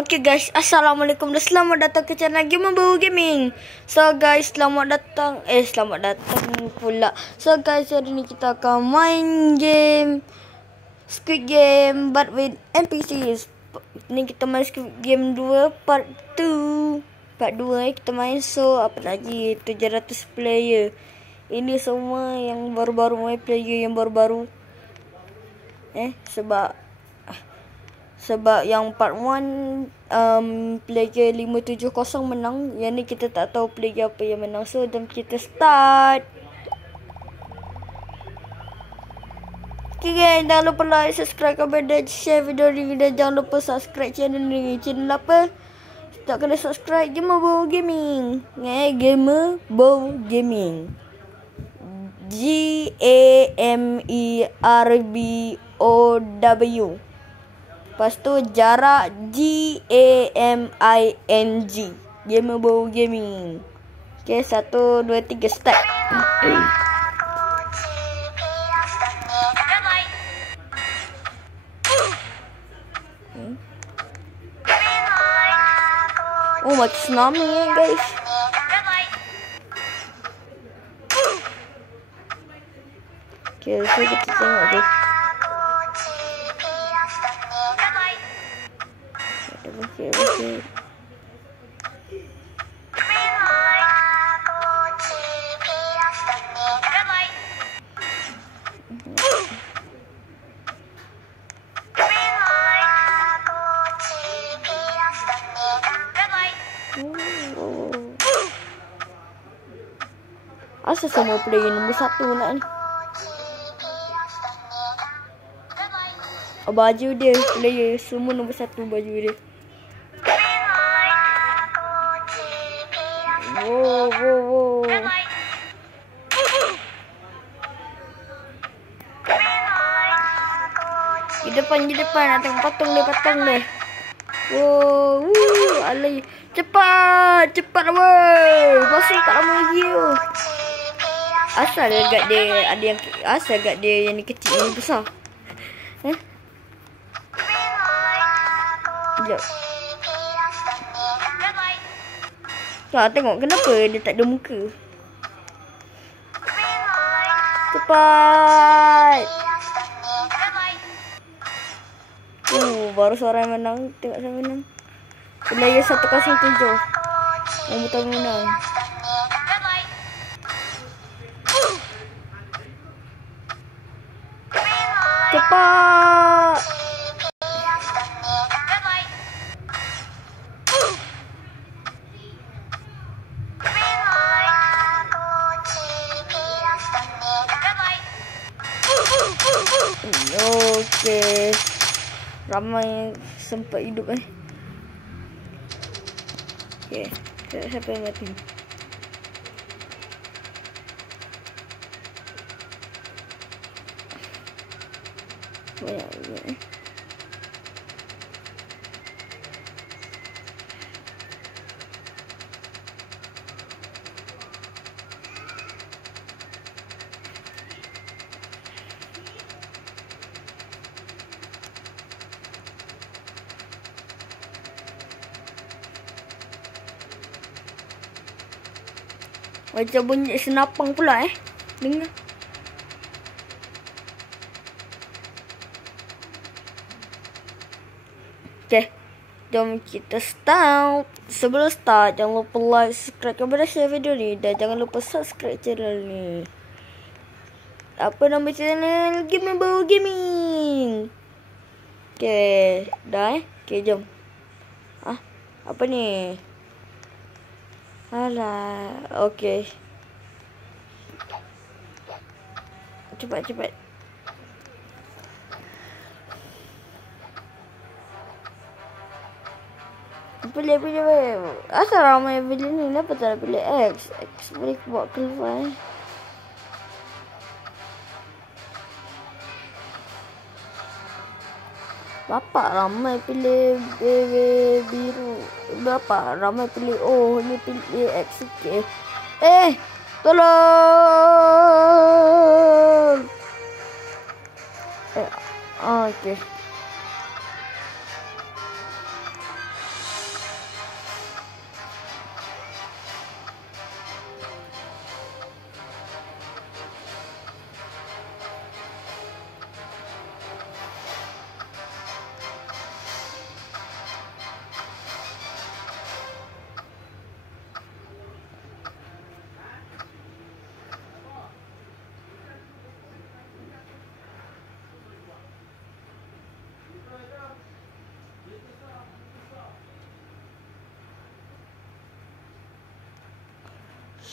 Okay guys, Assalamualaikum dan selamat datang ke channel Gamer Baru Gaming. So guys, selamat datang pula. So guys, hari ni kita akan main game Squid Game but with NPCs. Ni kita main Squid Game 2 part 2. Part 2 kita main. So apa lagi, 700 player. Ini semua yang baru-baru, player yang baru-baru. Sebab yang part 1 player 570 menang. Yang ni kita tak tahu player apa yang menang. So jom kita start. Okay guys, jangan lupa like, subscribe, comment dan share video ni. Dan jangan lupa subscribe channel ni. Channel apa? Tak kena subscribe Gamer Baru Gaming. Gamer Baru Gaming. GAMERBOW. Lepas tu jarak GAMING. Gamer Baru Gaming. Okay, 1, 2, 3 start. Oh, macam tsunami guys. Okay, so kita tengok je. Okay. Asal semua player nombor 1 nak ni. Baju dia, player semua nombor 1 baju dia. Wow. Di depan nak tengok patung dia. Wow, alay. Cepat weh. Masih tak lama lagi tu. Asal gad dia yang ni kecil, yang ni besar. Sekejap. Tak, tengok kenapa dia tak ada muka. Cepat. Baru seorang yang menang. Tengok saya menang. Player 107. Yang betul menang. Cepat. Okay. Ramai sempat hidup Okay. Siapa yang mati? Banyak. Macam bunyi senapang pula dengar. Okay, jom kita start. Sebelum start, jangan lupa like, subscribe, dan share video ni. Dan jangan lupa subscribe channel ni. Apa nama channel? Gamer Baru Gaming. Okay, dah Okay, jom. Apa ni? Alah, okay. Cepat. Pilih. Asal ramai pilih ni, kenapa tak pilih X? X boleh buat keluar Bapak ramai pilih biru. Bapak ramai pilih ni pilih X sikit. Tolong. Okay.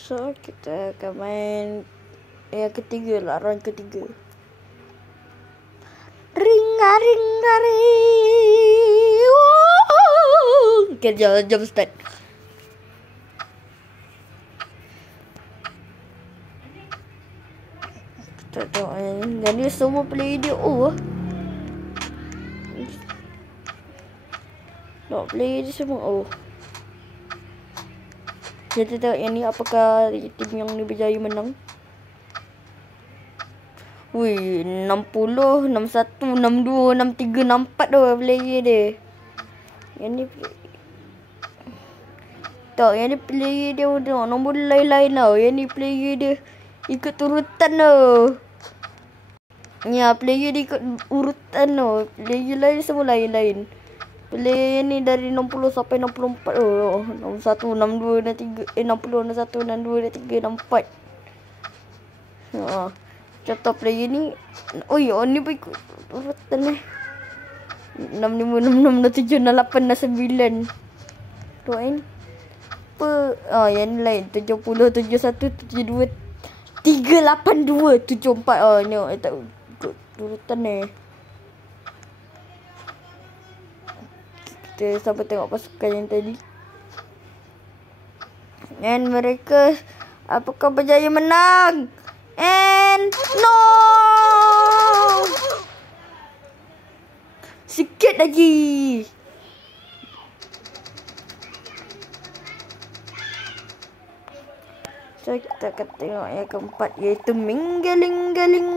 So kita akan main yang ketiga lah, round ketiga. Ringa ringa ring. Okay, jom start. Kita tengok ni. Dan dia semua play dia nak play dia semua Kita tengok yang ni, apakah tim yang ni berjaya menang. Wih, 60, 61, 62, 63, 64 dah player dia. Yang ni tak, yang ni player dia tengok nombor lain-lain tau. Yang ni player dia ikut urutan tau. Ya, player dia ikut urutan tau. Player lain semua lain-lain. Player ni dari 60 sampai 64 61, 62, 63, 60, 61, 62, 63, 64. Contoh player ni. Ni pun ikut urutan ni. 65, 66, 67, 68, 69. Tu kan. Yang ni lain. 70, 71, 72, 382, 74. Ni tak ikut urutan ni. Kita sampai tengok pasukan yang tadi. Dan mereka apakah berjaya menang? And no! Sikit lagi. So kita akan tengok yang keempat, iaitu minggaling galing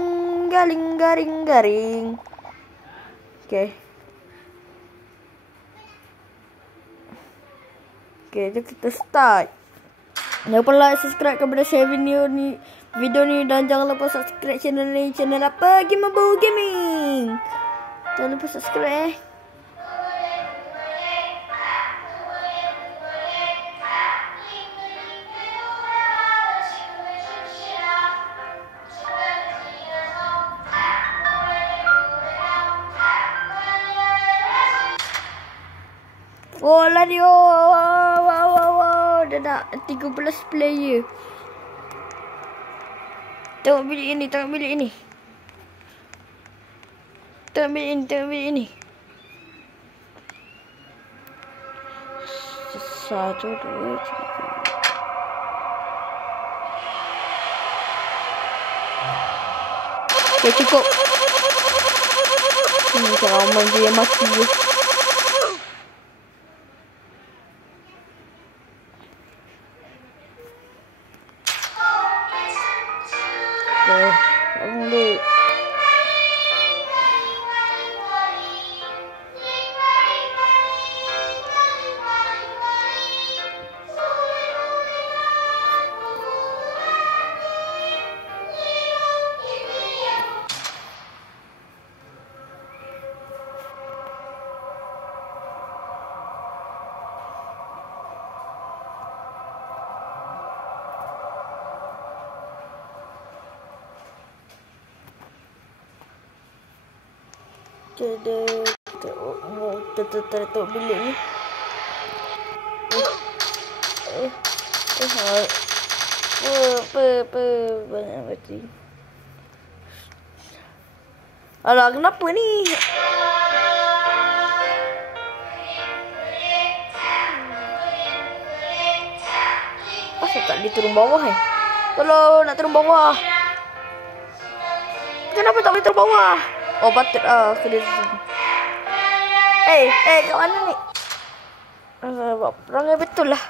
garing garing. Okay. Okay, jom kita start. Jangan lupa like, subscribe kepada share video ni dan jangan lupa subscribe channel ni, channel apa? Gamebau Gaming. Jangan lupa subscribe lari dah nak 13 player. Tengok bilik ini. Tengok bilik ini. 1, 2, 3. 4. Okay, cukup. Kalau main dia yang mati je. Kita tengok bilik ni. Banyak bateri. Alah, kenapa ni? Asal tak boleh turun bawah Kalau nak turun bawah. Kenapa tak boleh turun bawah? Patut kena zoom. Kat mana ni? Buat perangai betul lah.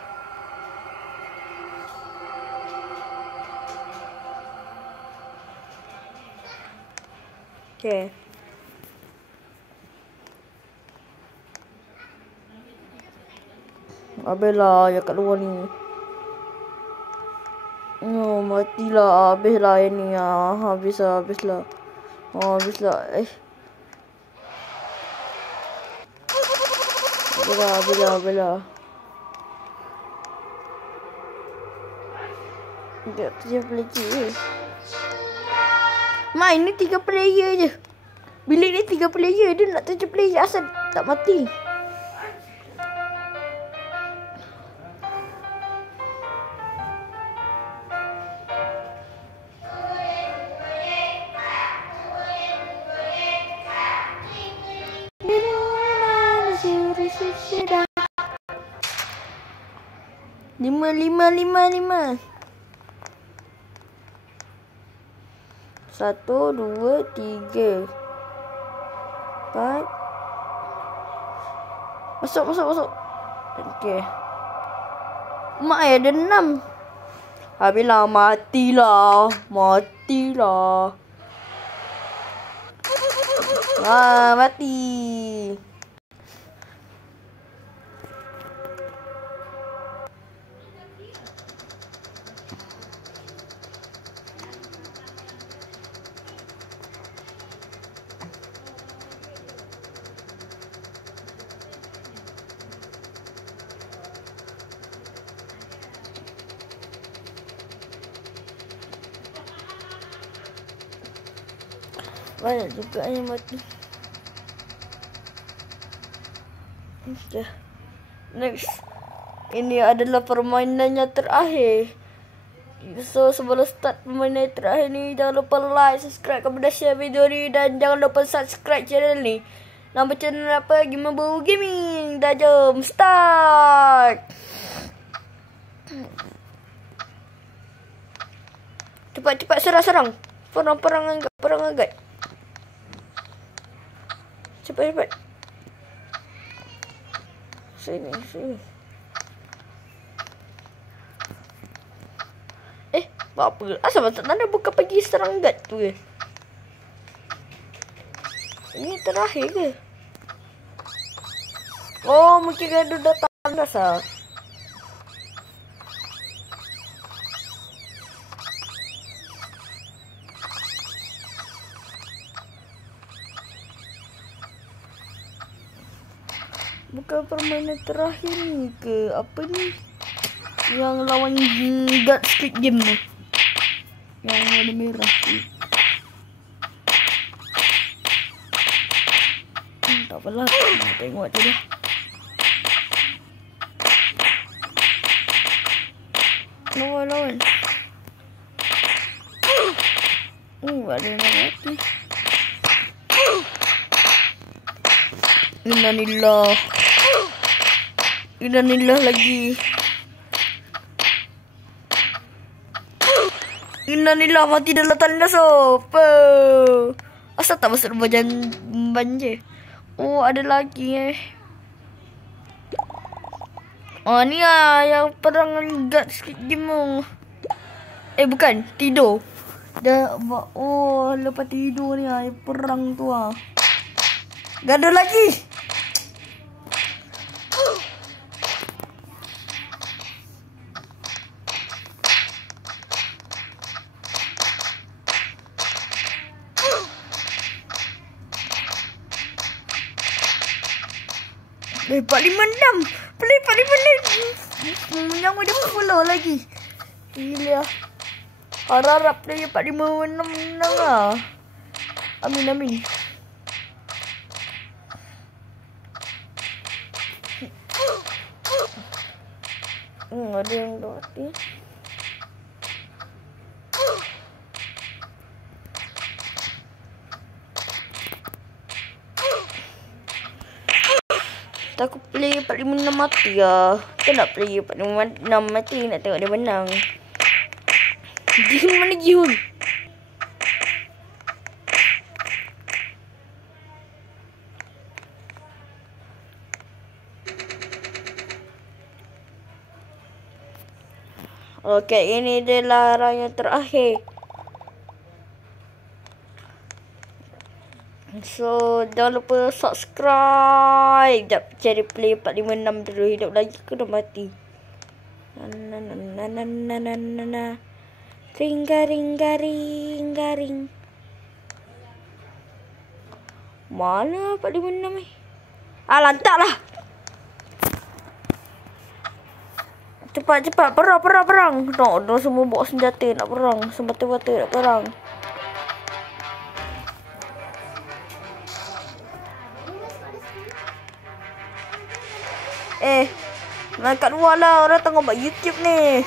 Okay. Habislah yang kat luar ni. Matilah. Habislah yang ni. Habislah. Habislah. Habislah. Sekejap, 3 player. Main ni 3 player je. Bilik ni 3 player. Dia nak 7 player. Asal tak mati? Lima, lima, lima, lima. 1, 2, 3, 4. Masuk, masuk, masuk. Okey. Mak ada 6. Habislah, matilah. Matilah. Mati. Banyak juga yang mati. Sudah. Next. Ini adalah permainan yang terakhir. So sebelum start permainan yang terakhir ni, jangan lupa like, subscribe kepada share video ni. Dan jangan lupa subscribe channel ni. Nama channel apa? Gimabau Gaming. Dah jom start. Cepat-cepat serang-serang. Perang-perang agak. Cepat-cepat. Sini. Buat apa? Asal tak tanda buka pergi serang guard tu ke? Ini terakhir ke? Oh, mungkin gaduh dah tandas lah. Bukan permainan terakhir ni ke? Apa ni? Yang lawan guard Squid Game tu. Yang warna merah tu. Tak apalah. Tengok je dah. Lawan. Ada yang nak mati. Innalillah lagi. Innalillah, mati dalam tandas. Asal tak masuk banjir. Oh, ada lagi Oh, ni lah yang perang guard Squid Game. Bukan, tidur. Lepas tidur ni lah, perang tu lah. Gaduh lagi. Pak 56. Pelik 46. Yang dia follow lagi. Gila. Harap dia 456 menang lah. Amin. Ada yang dah mati. Aku play 456 mati lah. Kita nak play 456 mati. Nak tengok dia menang. Jihun mana Jihun? Okey, ini adalah orang yang terakhir. So, jangan lupa subscribe. Sekejap, cari play 456 dulu. Hidup lagi ke dah mati? Ring. Mana 456 ni? Lantak lah. Cepat. Perang. Nak semua bawa senjata nak perang. Semata-mata nak perang. Nak kat luar lah. Orang tengok buat YouTube ni.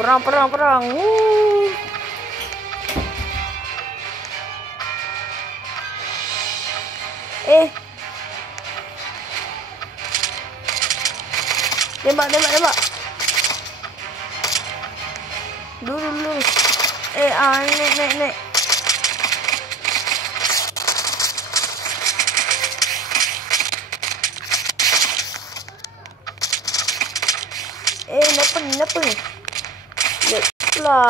Perang. Tembak. Dulu. Naik. Kenapa? Ya pula.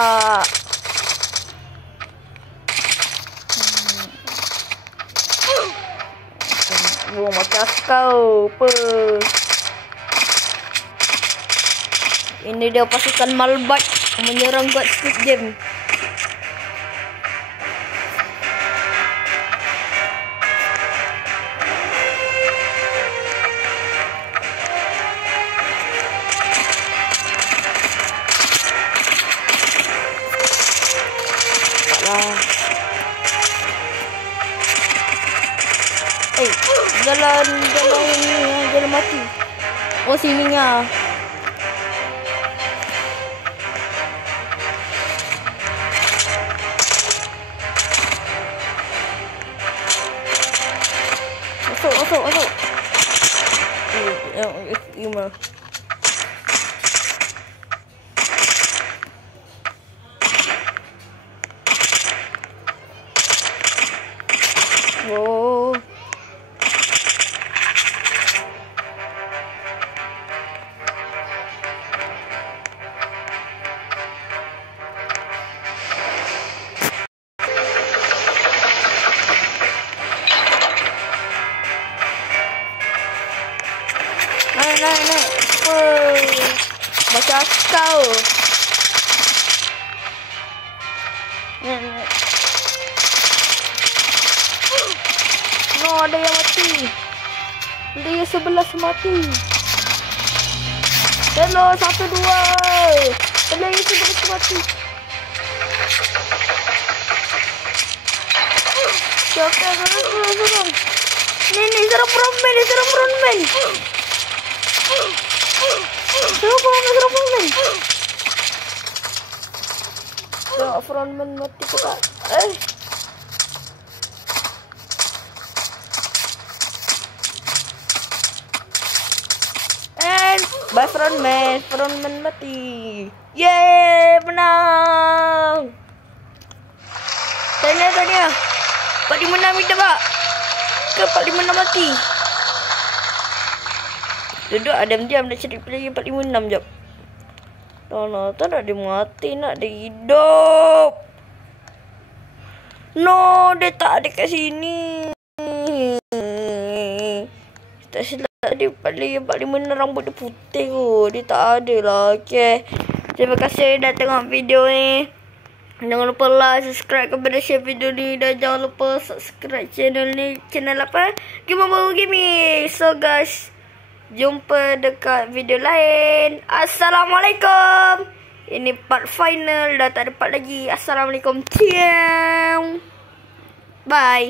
Buang macam kau apa? Ini dia pasukan Malbat menyerang buat Squid Game. Jalan mati. Oh, sininya. Masuk. Gimana? Oh. Naik. Baca kau. Naik. No, ada yang mati. Dia 11 mati. Hello, 1, 2. Ada yang 11 mati. Siapa? Ini serang frontman. Frontman mati pula. Bye frontman mati. Yeay, menang. Tanya. 45 kita pak. Ke 45 mati. Duduk diam nak cari player 46 jap. Tak nak dia mati, nak dia hidup. No, dia tak ada kat sini. Tak silap dia player 45 rambut dia putih kot. Dia tak ada lah. Okay. Terima kasih dah tengok video ni. Jangan lupa like, subscribe kepada share video ni. Dan jangan lupa subscribe channel ni. Channel apa? Gimabahu Gaming. So guys, jumpa dekat video lain. Assalamualaikum. Ini part final. Dah tak ada part lagi. Assalamualaikum. Ciao. Bye.